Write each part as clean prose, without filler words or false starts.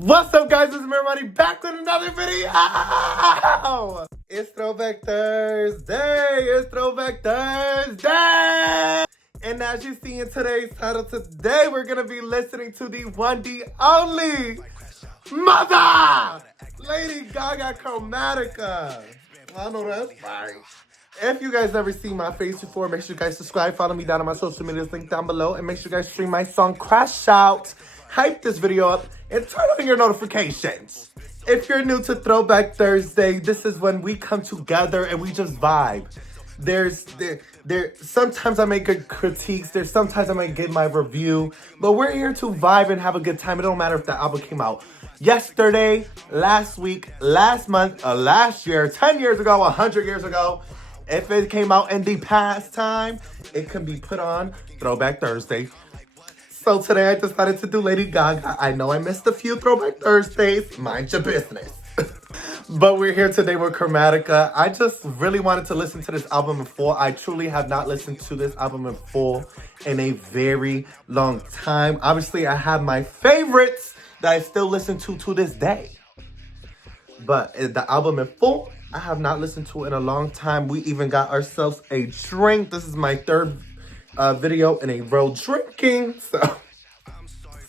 What's up, guys? It's ARMANI back with another video. It's Throwback Thursday. It's Throwback Thursday. And as you see in today's title, today we're gonna be listening to the one, the only mother, Lady Gaga, Chromatica. I know that's right. If you guys never seen my face before, make sure you guys subscribe, follow me down on my social medias, link down below, and make sure you guys stream my song Crash Out. Hype this video up and turn on your notifications. If you're new to Throwback Thursday, this is when we come together and we just vibe. Sometimes I make good critiques, sometimes I might give my review, but we're here to vibe and have a good time. It don't matter if the album came out yesterday, last week, last month, last year, 10 years ago, 100 years ago. If it came out in the past time, it can be put on Throwback Thursday. So today I decided to do Lady Gaga. I know I missed a few Throwback Thursdays. Mind your business. But we're here today with Chromatica. I just really wanted to listen to this album in full. I truly have not listened to this album in full in a very long time. Obviously, I have my favorites that I still listen to this day. But the album in full, I have not listened to in a long time. We even got ourselves a drink. This is my third video in a row drinking. So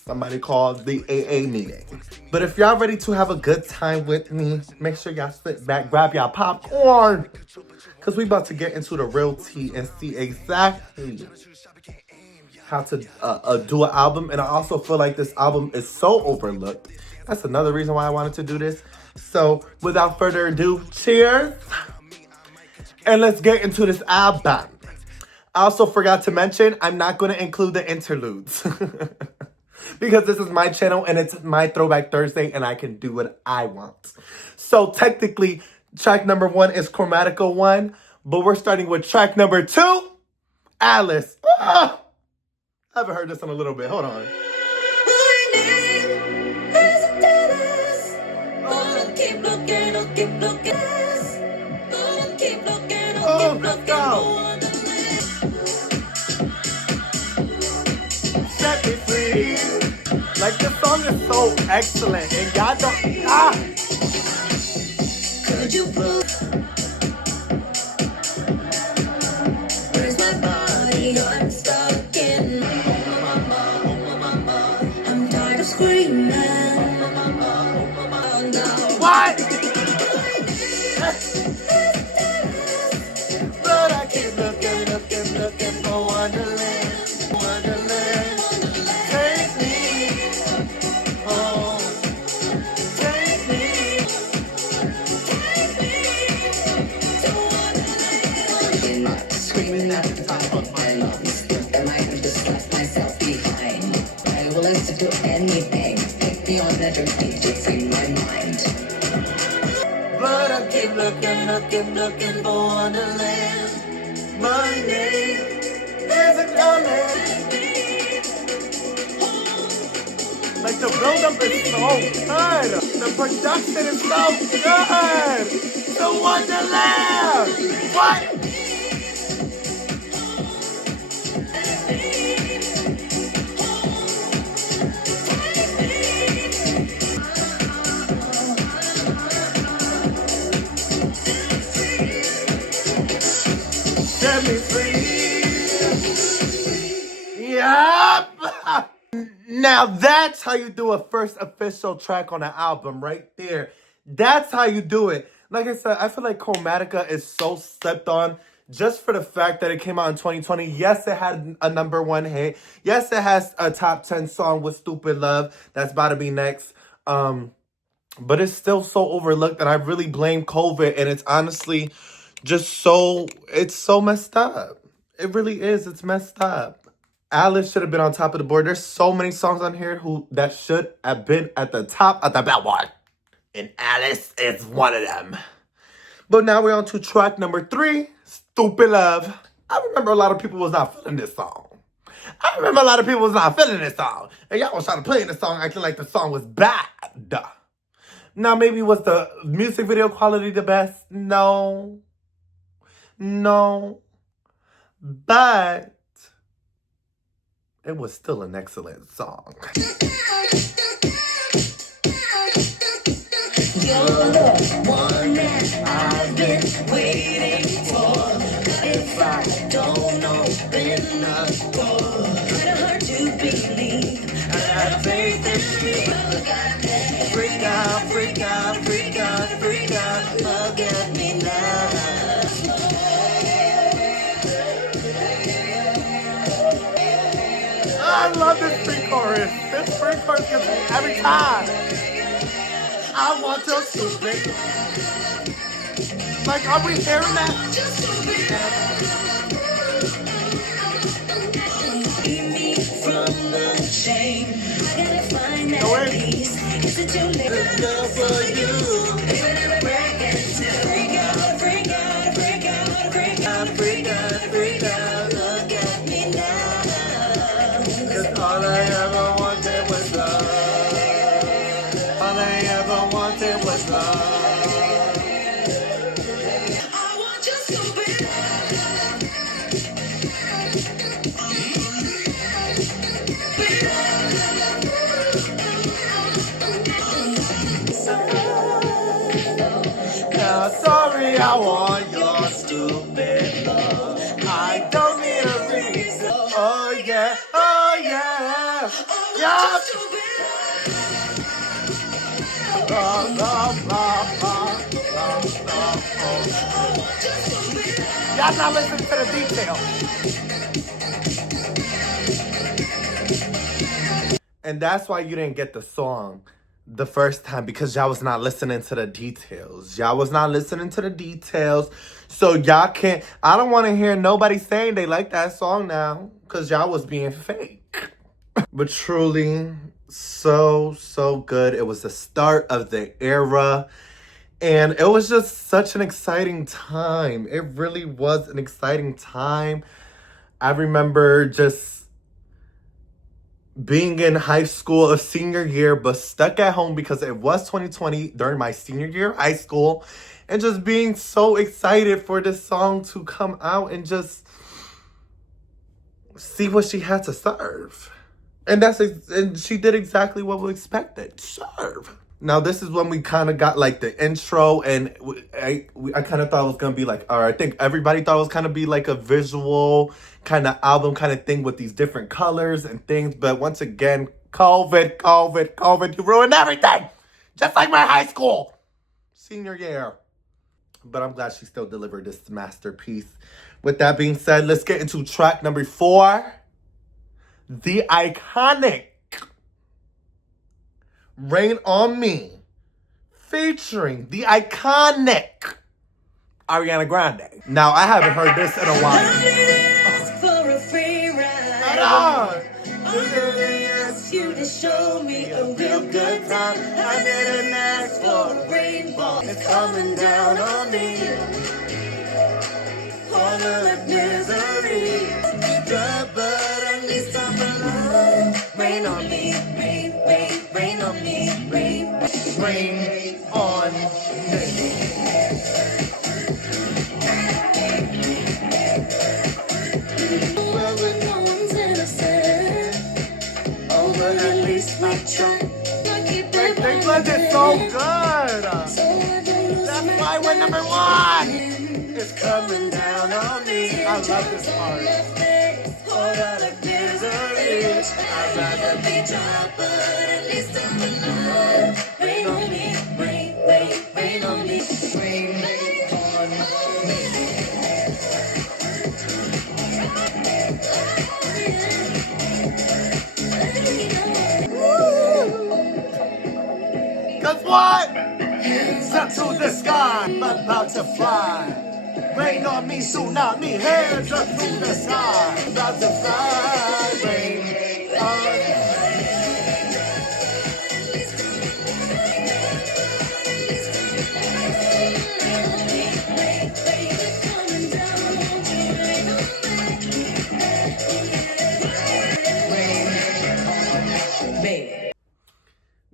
somebody called the AA meeting. But if y'all ready to have a good time with me, make sure y'all sit back, grab y'all popcorn, because we about to get into the real tea and see exactly how to do an album. And I also feel like this album is so overlooked. That's another reason why I wanted to do this. So without further ado, cheers. And let's get into this album. I also forgot to mention, I'm not going to include the interludes. Because this is my channel and it's my Throwback Thursday and I can do what I want. So technically, track number 1 is Chromatica 1. But we're starting with track number 2, Alice. I haven't heard this in a little bit. Hold on. Oh, let's go. Set me free. Like, this song is so excellent, and y'all don't. Could you prove? Where's my body? I'm stuck in. I'm tired of screaming. What? But I keep looking for Wonderland. Wonderland. Take me home. Take me to Wonderland. Screaming at the top of my lungs. And I can just left myself behind. I will willing to do anything. Take me on that beat to free my mind. But I keep looking for Wonderland. My name isn't coming. Like, the build-up is so good. The production is so good. The Wonderland. What? Set me free. Yup. Now that's how you do a first official track on an album right there. That's how you do it. Like I said, I feel like Chromatica is so slept on just for the fact that it came out in 2020. Yes, it had a #1 hit. Yes, it has a top 10 song with Stupid Love. That's about to be next. But it's still so overlooked, and I really blame COVID, and it's honestly just it's so messed up. It really is. It's messed up. Alice should have been on top of the board. There's so many songs on here that should have been at the top of the billboard. And Alice is one of them. But now we're on to track number 3, Stupid Love. I remember a lot of people was not feeling this song. And y'all was trying to play this song acting like the song was bad. Now, maybe was the music video quality the best? No. But it was still an excellent song. Freak out, freak out, freak out, freak out. Look at me now. I love this pre-chorus. This pre-chorus gets me every time. I want your stupid. Like, are we hearing that? No way. Freak out, look at me now. 'Cause all I ever wanted was love. All I ever wanted was love. I want you stupid. Now, sorry, I want your stupid love. I don't need a reason. Oh yeah, oh yeah, yeah. Blah, blah, blah, blah, blah, blah, oh. Y'all not listening to the detail. And that's why you didn't get the song the first time, because y'all was not listening to the details. Y'all was not listening to the details. So y'all can't, I don't want to hear nobody saying they like that song now, because y'all was being fake. But truly, so good. It was the start of the era. And it was just such an exciting time. It really was an exciting time. I remember just being in high school, a senior year, but stuck at home because it was 2020 during my senior year of high school, and just being so excited for this song to come out and just see what she had to serve. And she did exactly what we expected. Serve. Now, this is when we kind of got like the intro, and I kind of thought it was going to be like, or I think everybody thought it was kind of be like a visual kind of album kind of thing with these different colors and things. But once again, COVID, you ruined everything. Just like my high school senior year. But I'm glad she still delivered this masterpiece. With that being said, let's get into track number 4. The iconic Rain on Me, featuring the iconic Ariana Grande. Now, I haven't heard this in a while. I didn't ask you to show me a real good time. I didn't ask for a rainfall. It's coming down on me. All the misery. But at least I'm alive. Rain on me, rain on me, rain on me. Well, when no one's innocent, oh, but at least we try. They look it so good. That's why we're number 1. It's coming down on me. I love this part. Hold out of misery. I'd rather be dry, but at least I'm alive. Rain on me, rain on me, rain on me. Guess what? Hands up to the sky, I'm about to fly. Rain on me, tsunami, hands up to the sky. About to fly, rain on me.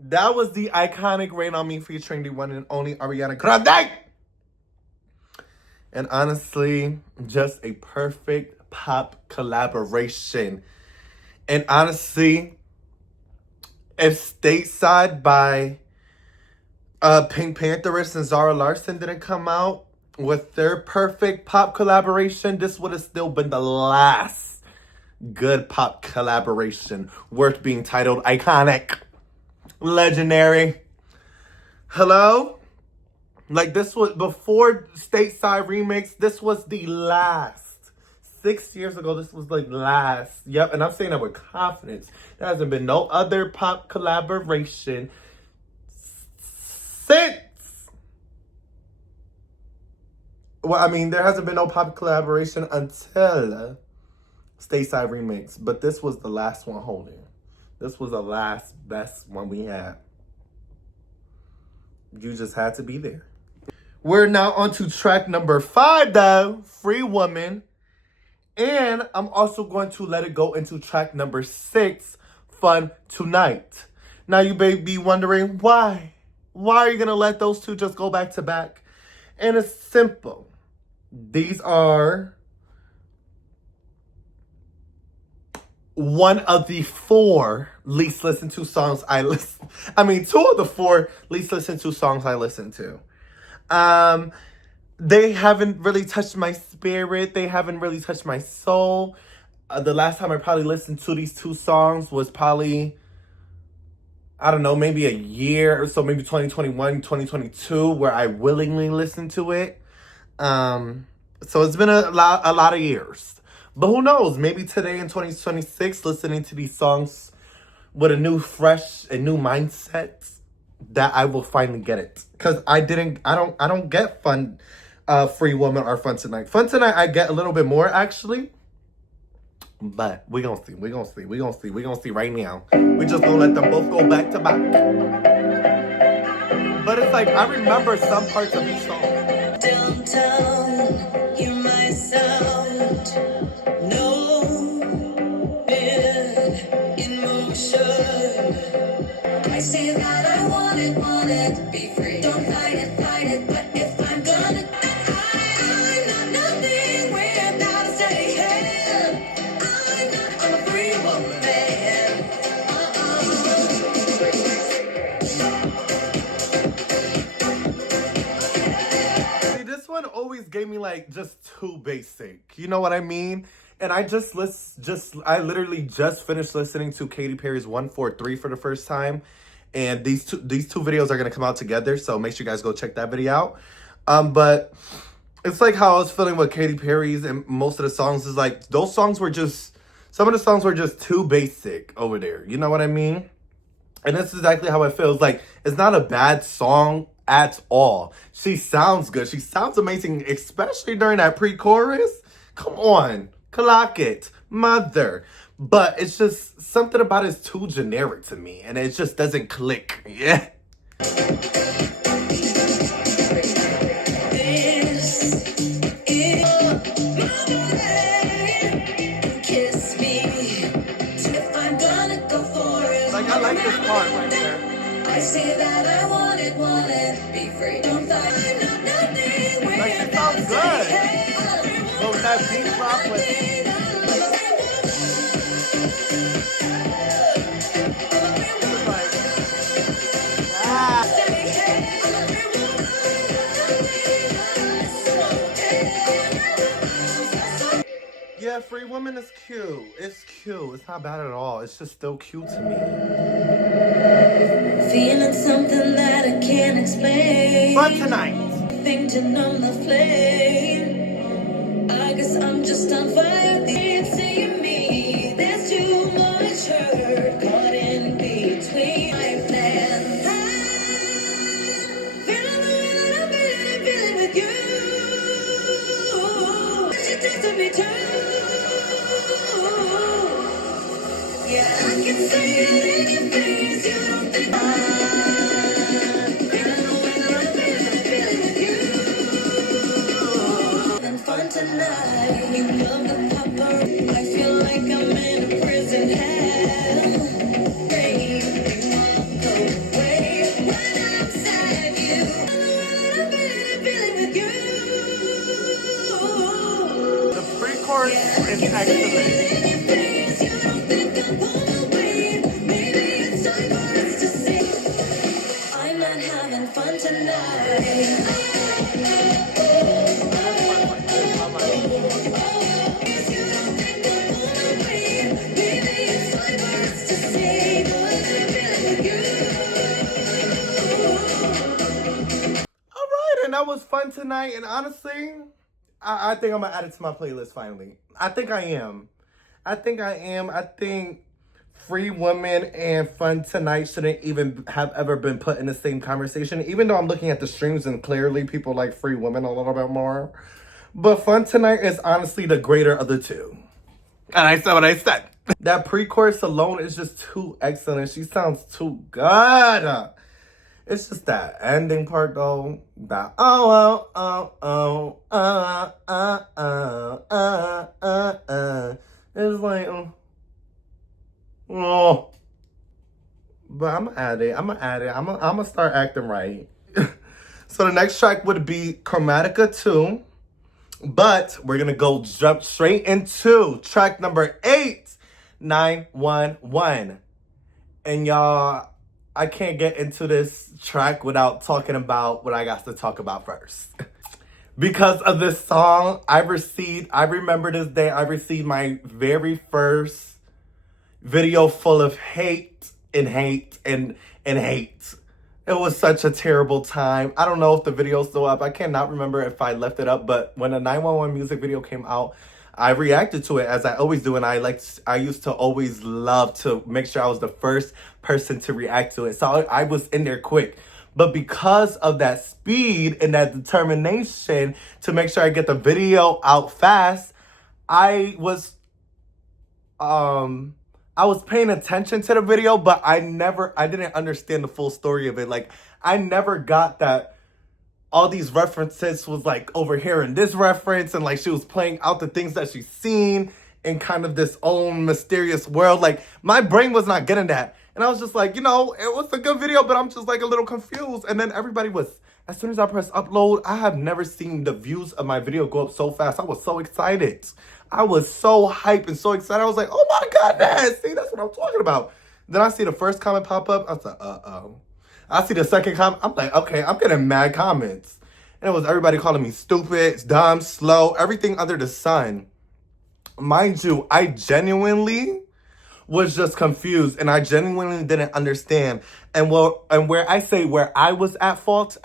That was the iconic Rain on Me featuring the one and only Ariana Grande. And honestly, just a perfect pop collaboration. And honestly, if Stateside by Pink Pantheress and Zara Larsson didn't come out with their perfect pop collaboration, this would have still been the last good pop collaboration worth being titled iconic. Legendary. Hello? Like, this was before Stateside Remix. This was the last. 6 years ago, this was like last. Yep, and I'm saying that with confidence. There hasn't been no other pop collaboration since. Well, I mean, there hasn't been no pop collaboration until Stateside Remix. But this was the last one holding. This was the last best one we had. You just had to be there. We're now on to track number 5, though. Free Woman. And I'm also going to let it go into track number 6, Fun Tonight. Now you may be wondering, why? Why are you going to let those two just go back to back? And it's simple. These are one of the 4 least listened to songs I listen. I mean, 2 of the 4 least listened to songs I listen to. They haven't really touched my spirit. They haven't really touched my soul. The last time I probably listened to these 2 songs was probably, I don't know, maybe a year or so, maybe 2021, 2022, where I willingly listened to it. So it's been a lot of years. But who knows? Maybe today in 2026, listening to these songs with a new, fresh, and new mindset, that I will finally get it. Because I don't get Fun, Free Woman or Fun Tonight. Fun Tonight I get a little bit more, actually. But we gonna see right now. We just gonna let them both go back to back. But it's like, I remember some parts of each song. Downtown, hear my sound. No bid in motion. I say that I want it, be free. Don't fight it, but if I'm gonna, I'm not nothing without a steady hand. I'm a free woman. See, this one always gave me like just too basic. You know what I mean? And I I literally just finished listening to Katy Perry's 143 for the first time. And these two videos are gonna come out together, so make sure you guys go check that video out. But it's like how I was feeling with Katy Perry's, and most of the songs is like, those songs were just, some of the songs were just too basic over there. You know what I mean? And that's exactly how it feels. Like, it's not a bad song at all. She sounds good. She sounds amazing, especially during that pre-chorus. Come on, clock it, mother. But it's just something about it is too generic to me, and it just doesn't click. Yeah. Like, I like this part right there. I say that I want it, be free. Don't fight. Like, it sounds good. But with that beat drop with, yeah, Free Woman is cute. It's cute. It's not bad at all. It's just still cute to me. Feeling something that I can't explain. Fun Tonight. Thing to numb the flame. I guess I'm just on fire. Can't see me. There's too much hurt caught in between my plans. Feeling the way that I'm feeling with you. She tasted me too. Yeah, I can see it in your face. You don't think I'm feeling the way that I'm feeling with you. Having fun tonight. You love the popper. I feel like I'm in a prison hell. Babe, you walk away when I'm sad. You the way that I'm feeling with you. The pre-chorus is excellent. I'm not having fun tonight. Maybe it's my words to say, but I'm feeling with you. was fun tonight, and honestly, I think I'm gonna add it to my playlist finally. I think I am. I think Free Women and Fun Tonight shouldn't even have ever been put in the same conversation, even though I'm looking at the streams and clearly people like Free Women a little bit more. But Fun Tonight is honestly the greater of the two. And I said what I said. That pre-chorus alone is just too excellent. She sounds too good. It's just that ending part though. That it's like oh. But I'm gonna add it. I'm gonna start acting right. So the next track would be Chromatica 2. But we're gonna jump straight into track number 8, 911. And y'all, I can't get into this track without talking about what I got to talk about first. Because of this song, I remember this day, I received my very first video full of hate and hate and hate. It was such a terrible time. I don't know if the video's still up. I cannot remember if I left it up, but when the 911 music video came out, I reacted to it as I always do, and I used to always love to make sure I was the first person to react to it. So I was in there quick. But because of that speed and that determination to make sure I get the video out fast, I was paying attention to the video, but I didn't understand the full story of it. Like, I never got that all these references was like over here in this reference, and like she was playing out the things that she's seen in kind of this own mysterious world. Like, my brain was not getting that. And I was just like, it was a good video, but I'm just like a little confused. And then everybody was, as soon as I pressed upload, I have never seen the views of my video go up so fast. I was so excited. I was so hyped and so excited. I was like, oh my goodness, see, that's what I'm talking about. Then I see the first comment pop up. I was like, uh-oh. I see the second comment. I'm like, okay, I'm getting mad comments. And it was everybody calling me stupid, dumb, slow, everything under the sun. Mind you, I genuinely was just confused, and I genuinely didn't understand. And where I was at fault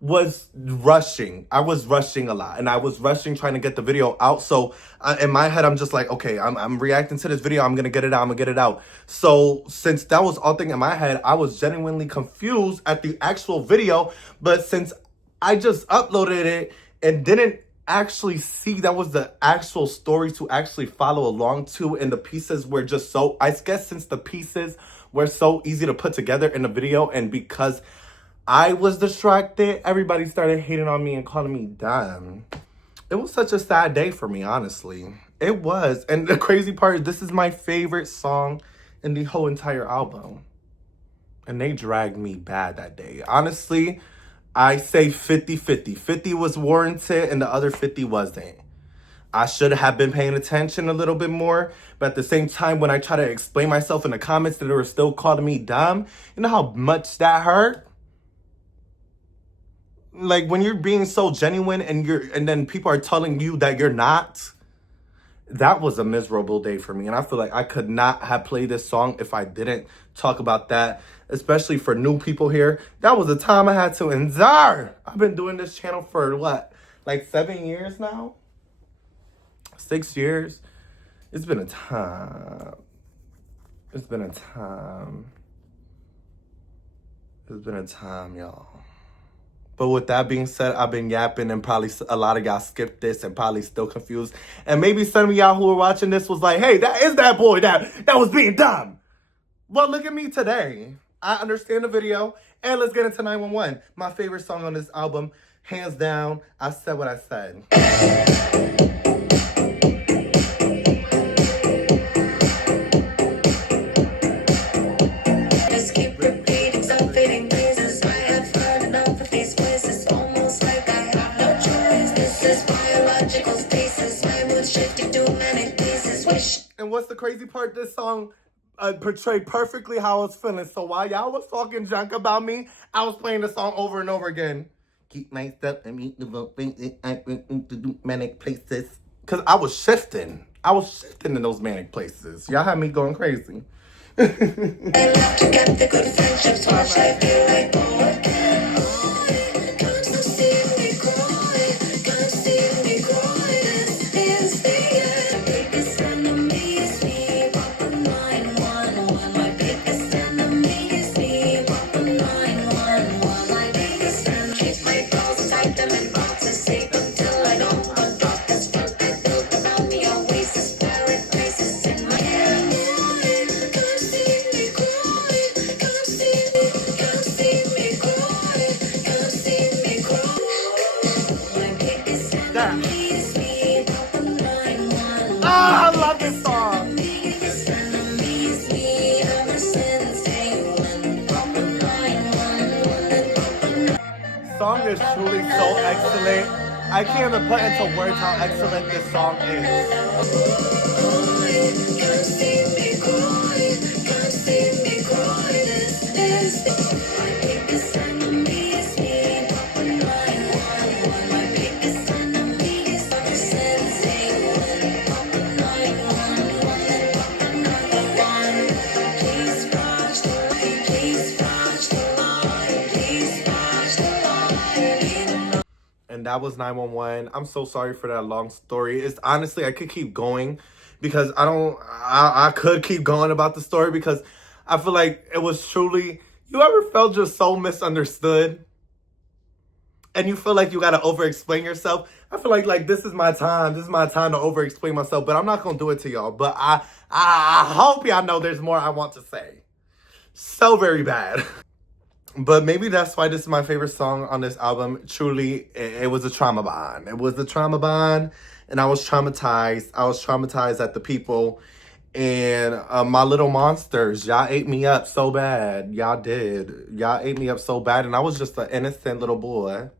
was rushing. I was rushing a lot, and I was rushing trying to get the video out. So in my head, I'm just like, okay, I'm reacting to this video. I'm gonna get it out. So since that was all thing in my head, I was genuinely confused at the actual video. But since I just uploaded it and didn't actually see that was the actual story to actually follow along to, and the pieces were just so, I guess since the pieces were so easy to put together in the video, and because I was distracted, everybody started hating on me and calling me dumb. It was such a sad day for me, honestly. It was. And the crazy part is this is my favorite song in the whole entire album. And they dragged me bad that day. Honestly, I say 50-50. 50 was warranted and the other 50 wasn't. I should have been paying attention a little bit more. But at the same time, when I try to explain myself in the comments that they were still calling me dumb, you know how much that hurt? Like, when you're being so genuine and then people are telling you that you're not, that was a miserable day for me. And I feel like I could not have played this song if I didn't talk about that, especially for new people here. That was a time I had to endure. I've been doing this channel for what, like 7 years now? 6 years? It's been a time. It's been a time, y'all. But with that being said, I've been yapping, and probably a lot of y'all skipped this and probably still confused. And maybe some of y'all who are watching this was like, hey, that is that boy that was being dumb. Well, look at me today. I understand the video. And let's get into 911. My favorite song on this album. Hands down, I said what I said. And what's the crazy part? This song portrayed perfectly how I was feeling. So while y'all was talking junk about me, I was playing the song over and over again. Keep my stuff and meet the manic places. Because I was shifting. In those manic places. Y'all had me going crazy. song is truly so excellent. I can't even put into words how excellent this song is. And that was 911. I'm so sorry for that long story. It's honestly, I could keep going because I could keep going about the story because I feel like it was truly, you ever felt just so misunderstood? And you feel like you got to over-explain yourself? I feel like this is my time. This is my time to over-explain myself, but I'm not going to do it to y'all. But I hope y'all know there's more I want to say. So very bad. But maybe that's why this is my favorite song on this album. Truly, it was a trauma bond. It was a trauma bond, and I was traumatized. I was traumatized at the people and my little monsters. Y'all ate me up so bad. Y'all did. Y'all ate me up so bad, and I was just an innocent little boy.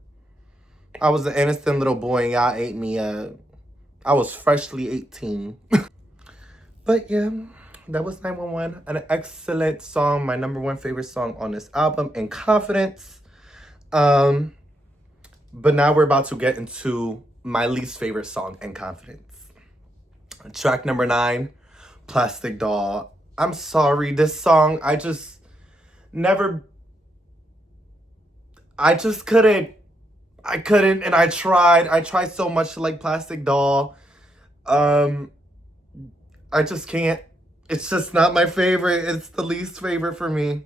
I was an innocent little boy, and y'all ate me up. I was freshly 18. But yeah. That was 911, an excellent song, my number one favorite song on this album, in Confidence. But now we're about to get into my least favorite song, in Confidence. Track number 9, Plastic Doll. I'm sorry, this song, I just couldn't, and I tried so much to like Plastic Doll. I just can't. It's just not my favorite. It's the least favorite for me.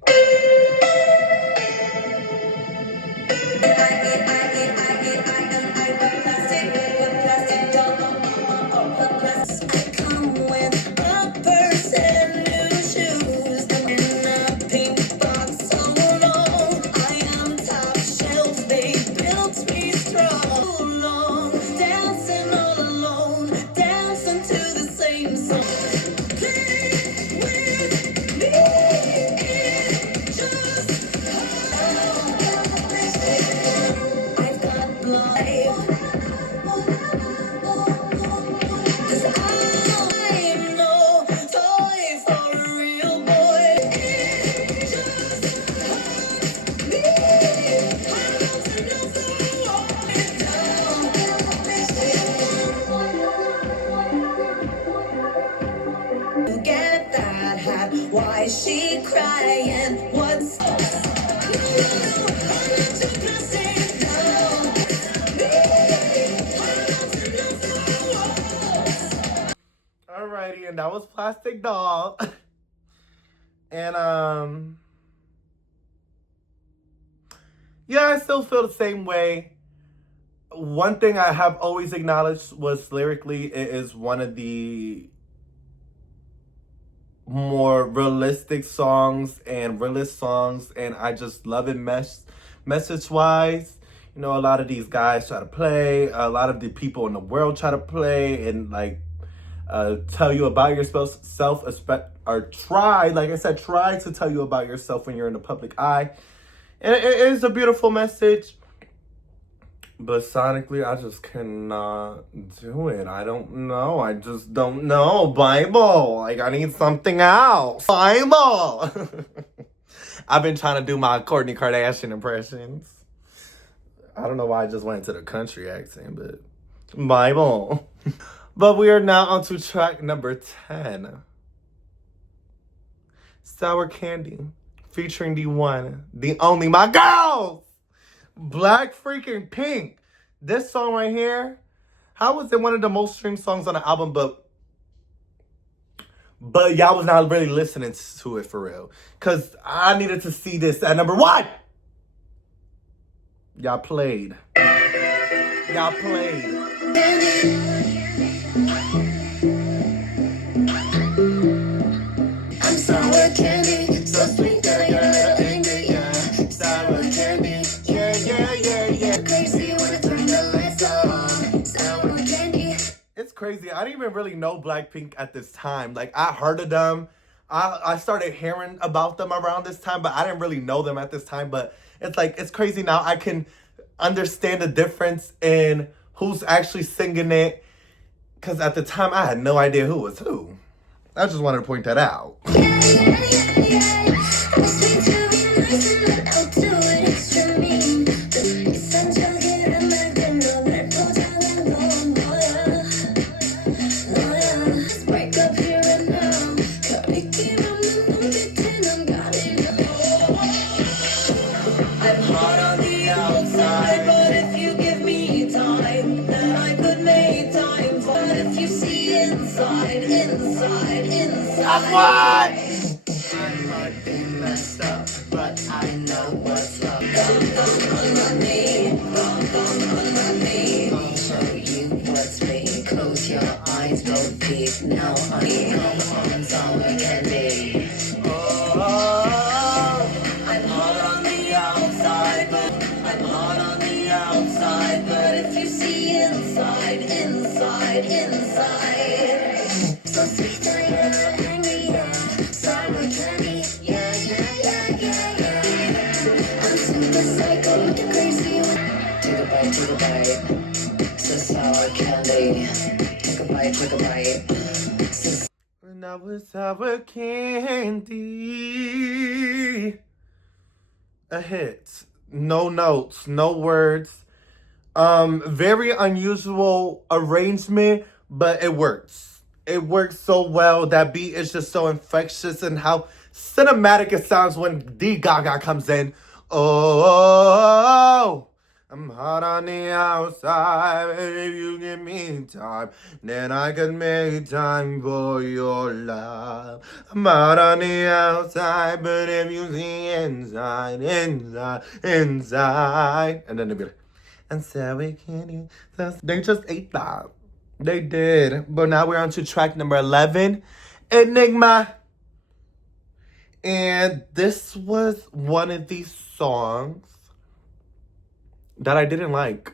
Why is she crying? What's up? Alrighty, and that was Plastic Doll. And yeah, I still feel the same way. One thing I have always acknowledged was lyrically, it is one of the more realistic songs and realist songs, and I just love it message wise. You know, a lot of these guys try to play, a lot of the people in the world try to play and like tell you about yourself, or try to tell you about yourself when you're in the public eye. And it is a beautiful message. But sonically, I just cannot do it. I don't know. I just don't know. Bible. Like, I need something else. Bible. I've been trying to do my Kourtney Kardashian impressions. I don't know why I just went into the country accent, but Bible. But we are now on to track number 10. Sour Candy. Featuring the one, the only, my girls! Black freaking Pink. This song right here, how was it one of the most streamed songs on the album, but y'all was not really listening to it for real. Because I needed to see this at number 1. Y'all played. Y'all played. I'm sour candy, so sweet that you're a little angry, yeah. Sour candy, yeah. Crazy when I turn the lights on. Sour candy. It's crazy. I didn't even really know Blackpink at this time. Like, I heard of them. I started hearing about them around this time, but I didn't really know them at this time. But it's like, it's crazy now. I can understand the difference in who's actually singing it. Because at the time, I had no idea who was who. I just wanted to point that out. I'm hot on the outside, but if you give me time, then I could make time. But if you see inside, That's what? I might be messed up, but I know what's up. Come on my knee, come on my knee. I'll show you what's me. Close your eyes, don't peek. Now I'm sour candy. I'm hot on the outside, but if you see inside. So sweet, I am angry, yeah. Sour candy, yeah. I'm super psycho, crazy. Take a bite. So sour candy. Take a bite. And I was sour candy. A hit. No notes, no words. Very unusual arrangement, but it works. It works so well. That beat is just so infectious, and how cinematic it sounds when Gaga comes in. Oh, I'm hot on the outside, but if you give me time, then I can make time for your love. I'm hot on the outside, but if you see inside. And then they'll be like, and so we can't. They just ate that. They did. But now we're on to track number 11, Enigma. And this was one of these songs that I didn't like.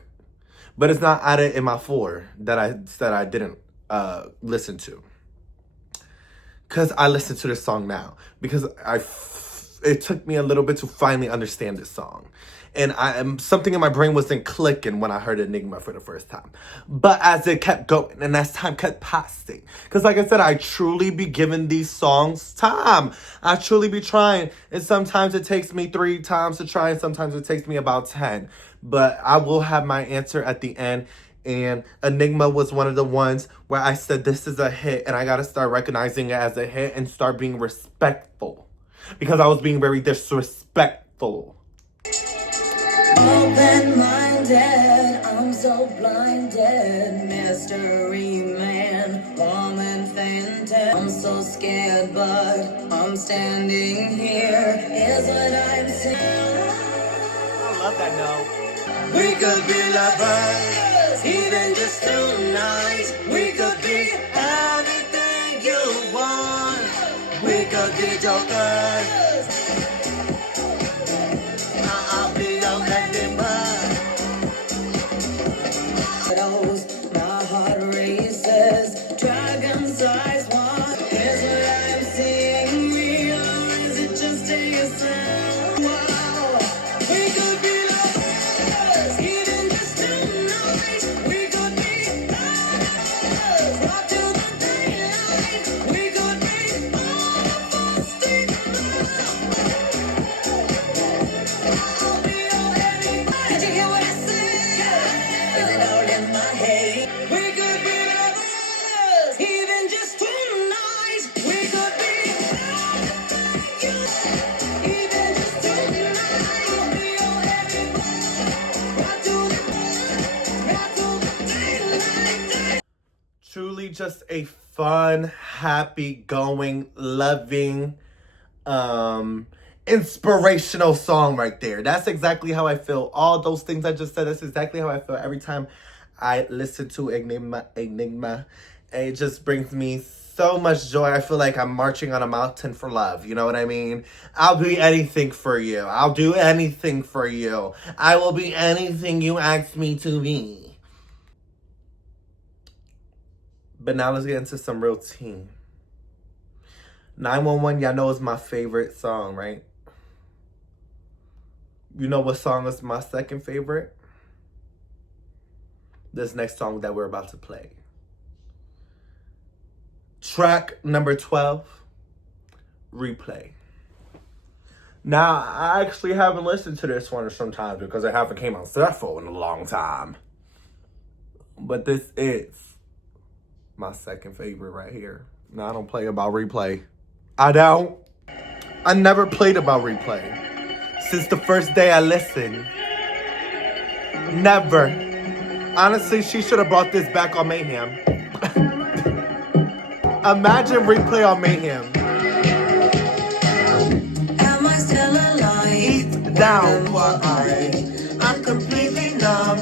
But it's not added in my 4 that I said I didn't listen to. Because I listened to this song now. Because it took me a little bit to finally understand this song. And something in my brain wasn't clicking when I heard Enigma for the first time. But as it kept going and as time kept passing, because like I said, I truly be giving these songs time. I truly be trying. And sometimes it takes me 3 times to try, and sometimes it takes me about 10. But I will have my answer at the end. And Enigma was one of the ones where I said this is a hit, and I got to start recognizing it as a hit and start being respectful. Because I was being very disrespectful. Open-minded, I'm so blinded. Mystery man, woman fainted. I'm so scared, but I'm standing here. Here's what I'm saying. I love that note. We could be lovers, even just tonight. We could be anything you want. We could be jokers. I'll be your landing bud. My heart races, dragon's eyes want. Here's what I'm seeing, real, or is it just a sound? Wow, we could be lovers, even just tonight. We could be lovers, rock till the daylight. We could be all steam. I'll be your everybody. Did you hear what I said? Is it all in my head? We could be lovers, even just tonight. We could be even just tonight. I'll be your everybody. Rock to the daylight. Truly just a fun, happy going, loving, inspirational song right there. That's exactly how I feel. All those things I just said, that's exactly how I feel every time I listen to Enigma. It just brings me so much joy. I feel like I'm marching on a mountain for love. You know what I mean? I'll be anything for you. I'll do anything for you. I will be anything you ask me to be. But now let's get into some real tea. 911, y'all know is my favorite song, right? You know what song is my second favorite? this next song that we're about to play. Track number 12, Replay. Now, I actually haven't listened to this one in some time because it haven't came on shuffle in a long time. But this is my second favorite right here. Now, I don't play about Replay. I don't. I never played about Replay. Since the first day I listened. Never. Honestly, she should have brought this back on Mayhem. Imagine Replay on Mayhem. Am I still alive? Eat down while I'm completely numb.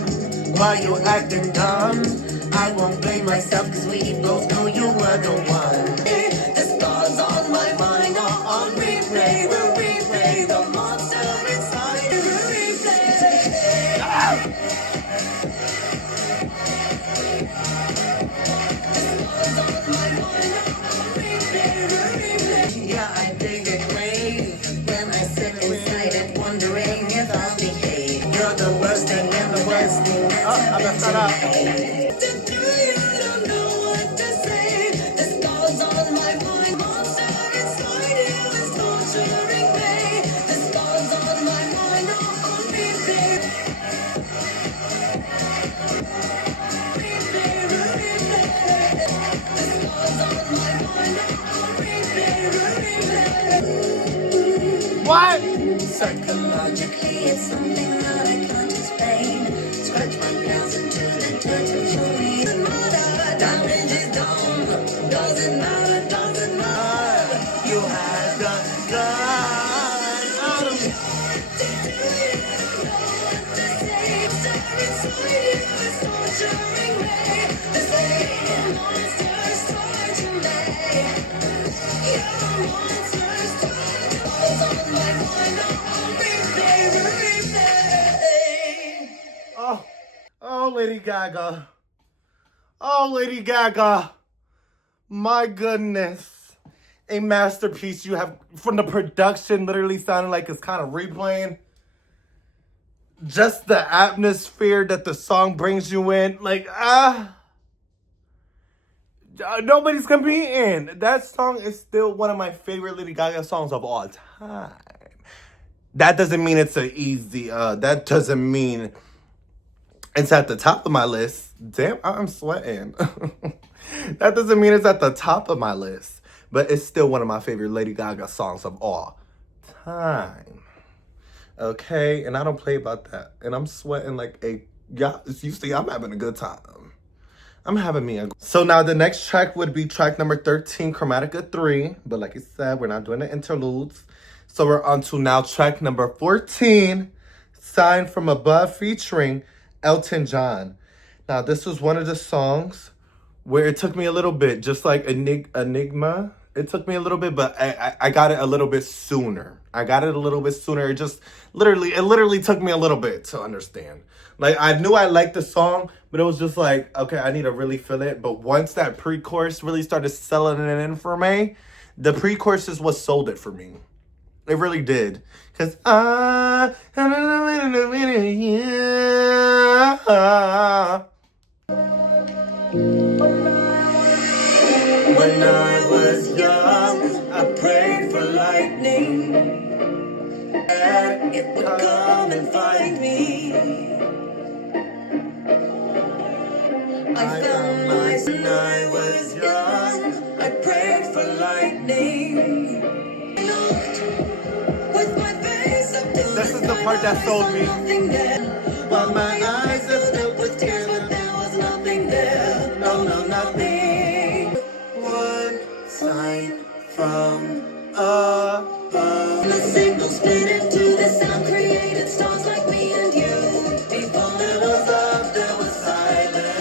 Why you acting dumb? I won't blame myself cause we both know you were the one. The stars on my mind are on replay. We'll replay the monster inside. We'll replay. Yeah, I dig it way when I sit inside and wondering if I'll behave. You're the worst thing and the worst thing that's happened to me. You don't know what to say. The stars on my mind, monster inside you is torturing me. The stars on my mind are on replay. Replay, replay. The stars on my mind are on replay, replay. What? Psychologically, it's something that I can't explain. Scratch my nails into the dirt of your reason. Damage is done. Doesn't matter, doesn't matter. You had the gun out of me. Oh, oh, Lady Gaga. Oh, Lady Gaga. My goodness. A masterpiece. You have, from the production, literally sounding like it's kind of replaying. Just the atmosphere that the song brings you in. Like, nobody's competing. That song is still one of my favorite Lady Gaga songs of all time. That doesn't mean it's an easy, that doesn't mean it's at the top of my list. Damn, I'm sweating. That doesn't mean it's at the top of my list. But it's still one of my favorite Lady Gaga songs of all time. Okay? And I don't play about that. And I'm sweating like a... Yeah, you see, I'm having a good time. I'm having me a... So now the next track would be track number 13, Chromatica 3. But like I said, we're not doing the interludes. So we're on to now track number 14, Sign from Above, featuring Elton John. Now, this was one of the songs where it took me a little bit, just like Enigma. It took me a little bit, but I got it a little bit sooner. I got it a little bit sooner. It literally took me a little bit to understand. Like, I knew I liked the song, but it was just like, okay, I need to really feel it. But once that pre-chorus really started selling it in for me, the pre-chorus is what sold it for me. It really did. Because when I was young, I prayed for lightning, and it would come and find me. I found myself when I was young, I prayed for lightning. With my face up to this is the part that sold me. But my eyes are filled with tears, but there was nothing there. No, no, nothing. One sign from above. The signal split into the sound, created stars like me and you. Before there was love, there was silence.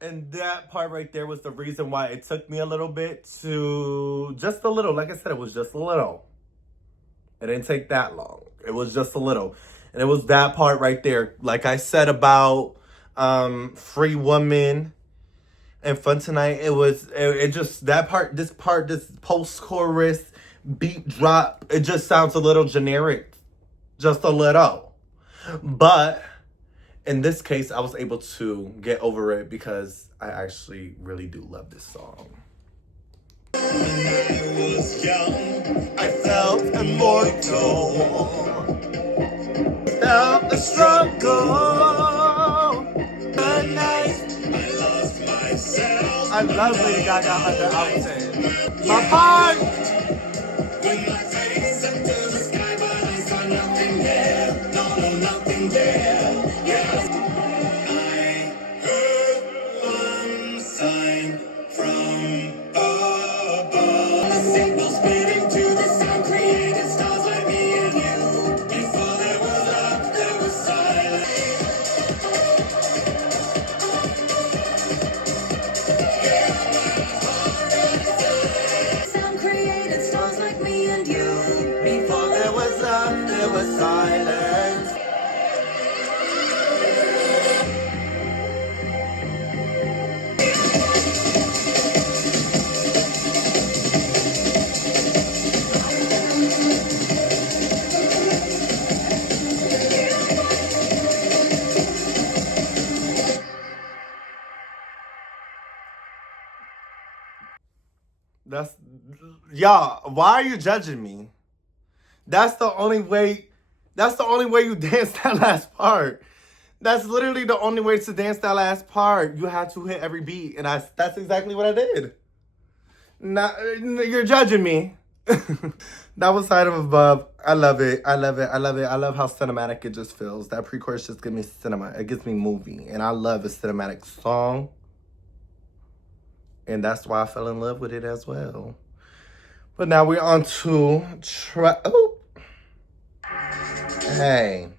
And that part right there was the reason why it took me a little bit to, just a little, like I said, it was just a little. It didn't take that long. It was just a little. And it was that part right there. Like I said about Free Woman And Fun Tonight, it just, this post-chorus beat drop, it just sounds a little generic. Just a little. But in this case, I was able to get over it because I actually really do love this song. When I was young, I felt immortal. Felt the struggle. Good night. I lost myself. I love Lady Gaga on the outfit. My heart. When my face up to the sky, but I saw nothing there. No, nothing there. Yes. I heard one sign from above. The signal spinning to the sound, created stars like me and you. Before there was love, there was silence. Sound created stars like me and you. Before there was love, there was silence. That's, y'all, why are you judging me? That's the only way you dance that last part. That's literally the only way to dance that last part. You have to hit every beat, and that's exactly what I did. Not, you're judging me. That was Side of Above. I love it. I love it. I love it. I love how cinematic it just feels. That pre-chorus just gives me cinema. It gives me movie, and I love a cinematic song. And that's why I fell in love with it as well. But now we're on to Hey.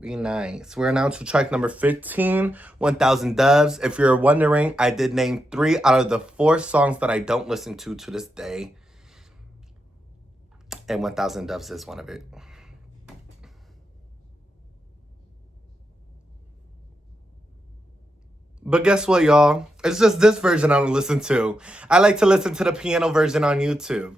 Be nice. We're now to track number 15, 1000 Doves. If you're wondering, I did name 3 out of the 4 songs that I don't listen to this day. And 1000 Doves is one of it. But guess what, y'all? It's just this version I don't listen to. I like to listen to the piano version on YouTube.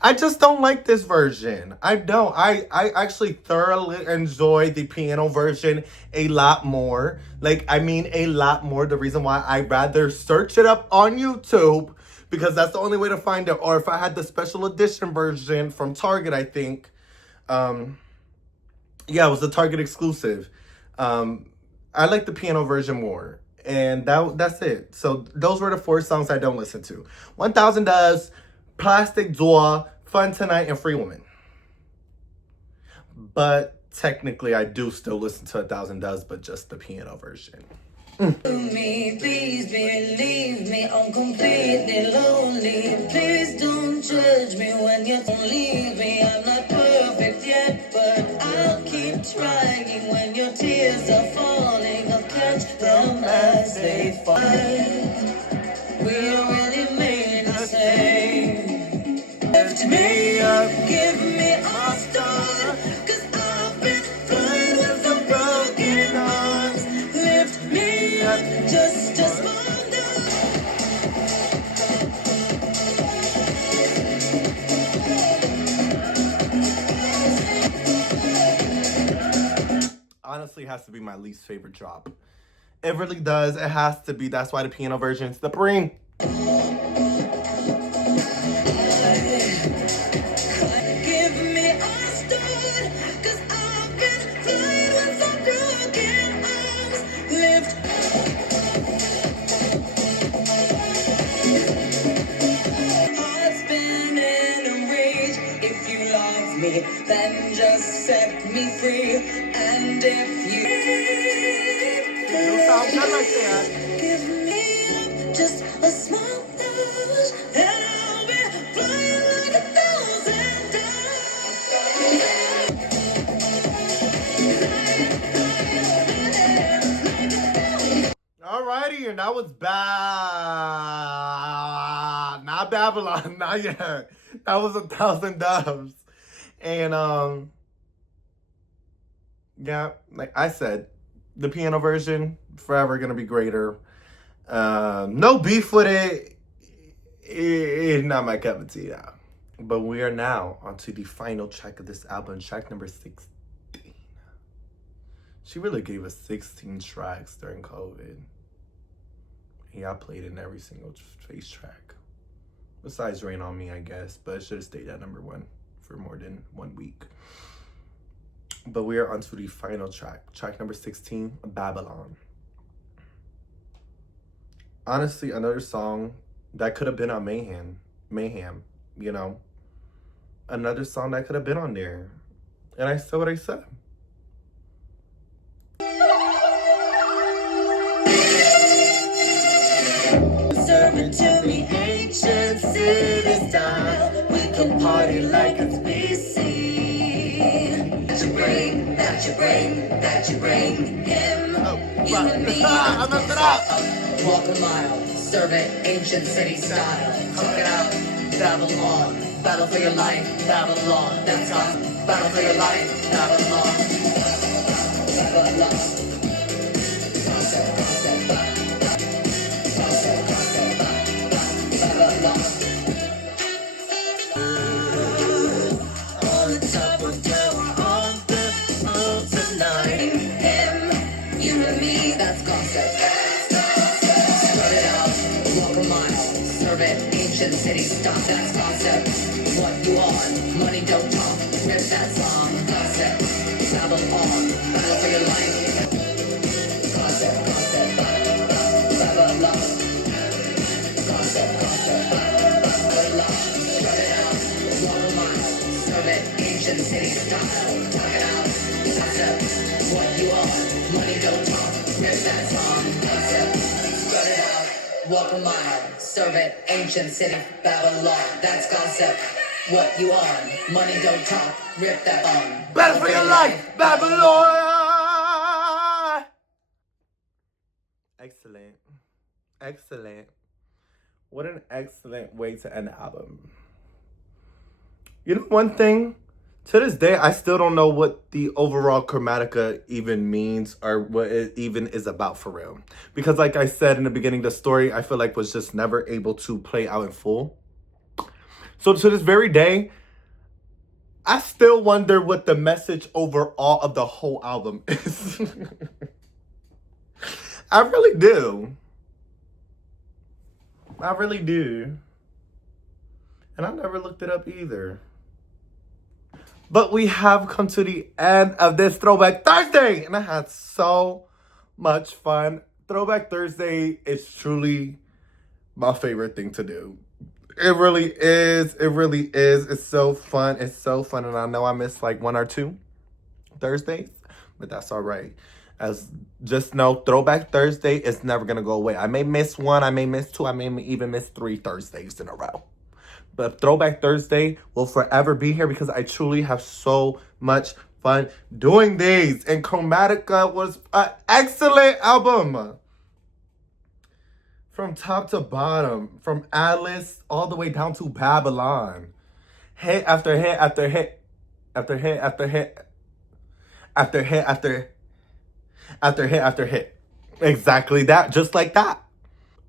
I just don't like this version. I don't. I actually thoroughly enjoy the piano version a lot more. Like, I mean a lot more. The reason why I'd rather search it up on YouTube, because that's the only way to find it. Or if I had the special edition version from Target, I think. Yeah, it was a Target exclusive. I like the piano version more. And that's it. So those were the 4 songs I don't listen to. 1000 Doves, Plastic Door, Fun Tonight, and Free Woman. But technically, I do still listen to 1000 Doves, but just the piano version. Me, please believe me, I'm completely lonely. Please don't judge me when you don't leave me. I'm not perfect yet, but I'll keep trying. When your tears are falling, I'll catch them as they fall. We already made the same. Lift me up, give me a start, 'cause I've been blind with some broken hearts. Lift me up, just wonder. Honestly, has to be my least favorite drop. It really does. It has to be. That's why the piano version is the supreme. Give me a start, 'cause I've been blind with some broken arms. Lift heart's been in a rage. If you love me, then just set me free. And if you Don't sound good like that. give me just a small touch, and I'll be flying like 1000 doves. Alrighty, and that was bad. Not Babylon, not yet. That was 1000 Doves. And yeah, like I said, the piano version forever gonna be greater. No beef with it. It's not my cup of tea now. But we are now onto the final track of this album, track number 16. She really gave us 16 tracks during COVID. Yeah, I played in every single face track. Besides Rain on Me, I guess. But it should have stayed at number 1 for more than 1 week. But we are onto the final track. Track number 16, Babylon. Honestly, another song that could have been on Mayhem, you know. Another song that could have been on there. And I said what I said. Serving to me ancient city style. We can party like it's BC. That you bring him. You and me. I messed it up. Walk a mile, serve it ancient city style. Talk it out, Babylon. Battle for your life, Babylon. That's us. Battle for your life, Babylon. Babylon. On the top of tower, on the move tonight. Him, you and me, that's concept. Start it out, walk a mile, serve it, ancient city stop, that's concept. What you on, money don't talk, rip that song, concept. Travel on, battle for your life. Concept, Babylon. Concept, Babylon. Start it out, walk a mile, serve it, ancient city style, talk it out, concept. What you on, money don't talk, rip that song, concept. Start it out, walk a mile, serve it, ancient city, Babylon, that's concept. What you on, money don't talk, rip that song. Battle for your life, Babylon! Excellent. Excellent. What an excellent way to end the album. You know one thing? To this day, I still don't know what the overall Chromatica even means or what it even is about for real. Because like I said in the beginning, the story I feel like was just never able to play out in full. So to this very day, I still wonder what the message overall of the whole album is. I really do. I really do. And I never looked it up either. But we have come to the end of this Throwback Thursday. And I had so much fun. Throwback Thursday is truly my favorite thing to do. It really is. It really is. It's so fun. It's so fun. And I know I missed like 1 or 2 Thursdays. But that's all right. As just know, Throwback Thursday is never going to go away. I may miss 1. I may miss 2. I may even miss 3 Thursdays in a row. But Throwback Thursday will forever be here because I truly have so much fun doing these. And Chromatica was an excellent album. From top to bottom. From Atlas all the way down to Babylon. Hit after hit after hit. After hit after hit. After hit after after hit after hit. Exactly that. Just like that.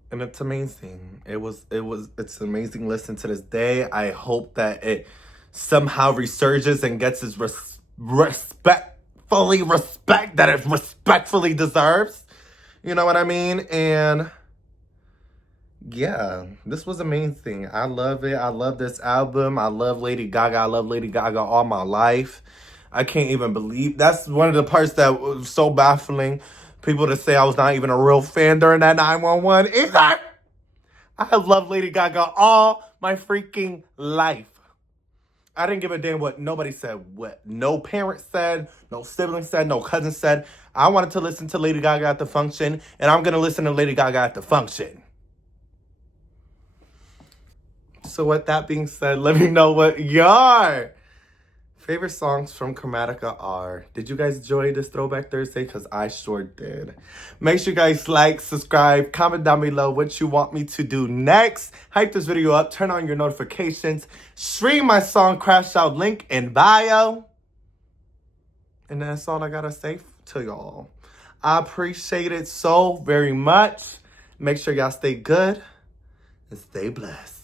And it's amazing. It's an amazing listen to this day. I hope that it somehow resurges and gets its respect that it respectfully deserves. You know what I mean? And yeah, this was amazing. I love it. I love this album. I love Lady Gaga. I love Lady Gaga all my life. I can't even believe. That's one of the parts that was so baffling. People to say I was not even a real fan during that 911. I have loved Lady Gaga all my freaking life. I didn't give a damn what nobody said, what no parent said, no sibling said, no cousin said. I wanted to listen to Lady Gaga at the function, and I'm going to listen to Lady Gaga at the function. So with that being said, let me know what your favorite songs from Chromatica are. Did you guys enjoy this Throwback Thursday? Because I sure did. Make sure you guys like, subscribe, comment down below what you want me to do next. Hype this video up, turn on your notifications, stream my song Crash Out, link in bio. And that's all I gotta say to y'all. I appreciate it so very much. Make sure y'all stay good and stay blessed.